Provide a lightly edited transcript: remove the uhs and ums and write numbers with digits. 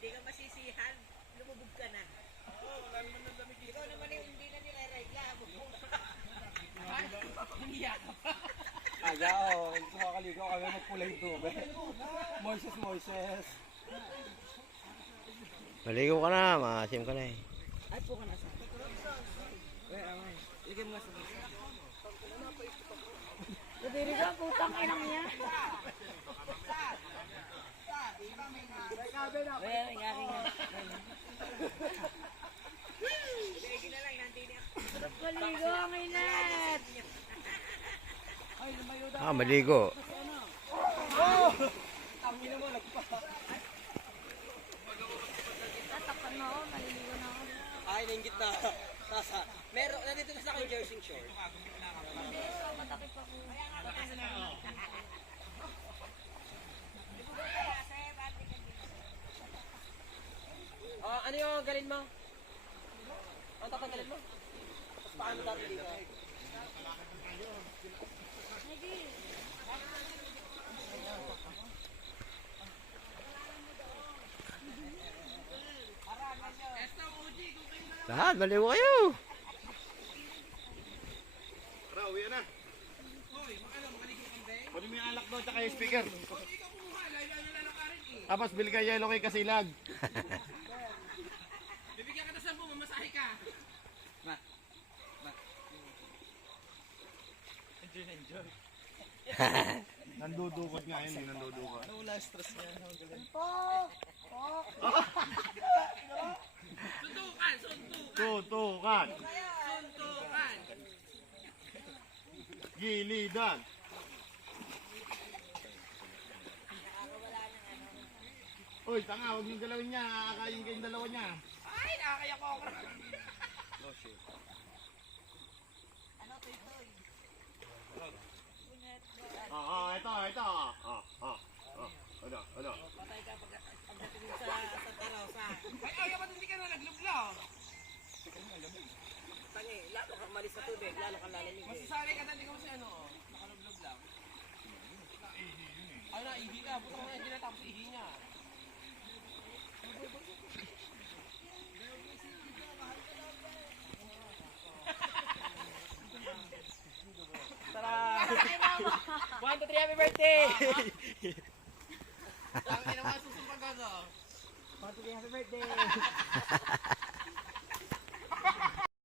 Hindi ka masisihan, lumubog ka na. Ikaw naman yung hindi na nire-regla. Aga, hindi makakaligaw kami magkulay tubig. Moises. Maligo ka na, maasim ka na eh. Ay, po ka na sa akin. Where am I? Ligyan mo nga sa bulsa. Nadiri ka, putang inang niya. Ayan, ang aking nga. Sige na lang, nandini ako. Maligo ang inat! Maligo. Tangin mo, nagpa. Tatakpan mo ako, maliligo na ako. Ay, nainggit na. Tasa. Meron, nandito na sa akin Jersey Shore. Hindi, matakip ako. Ano yung galin mo? Ano tatanggalin mo? Tapos paano dati dito? Lahat, maligo kayo. Tara, uwi na. Pwede mo yung alak doon tsaka yung speaker. Tapos bili ka yellow kay Kasilag. Bibigyan ka na 10, mamasahe ka. Enjoy. Nandudukot nga yun, nandudukot. Wala stress niya. Tutukan. Gilidan. Uy, tanga, huwag yung galawin niya. Aakayin kayong dalawa niya. Ay, nakakaya ko ako. Ito. Ano? Patay ka pagdating sa Santa Rosa. Ay, ayaw ba't hindi ka na naglublaw? Tangi, lalo kang malis sa tubig, lalo kang lalamig. Masasali ka hindi ka kasi nakalublob lang. Ay, naihi ka. Puto nga, hindi na tapos ihi niya. Tara! 1, 2, 3, happy birthday! Ang ina mo, susumpa ka 1, 2, 3, happy birthday!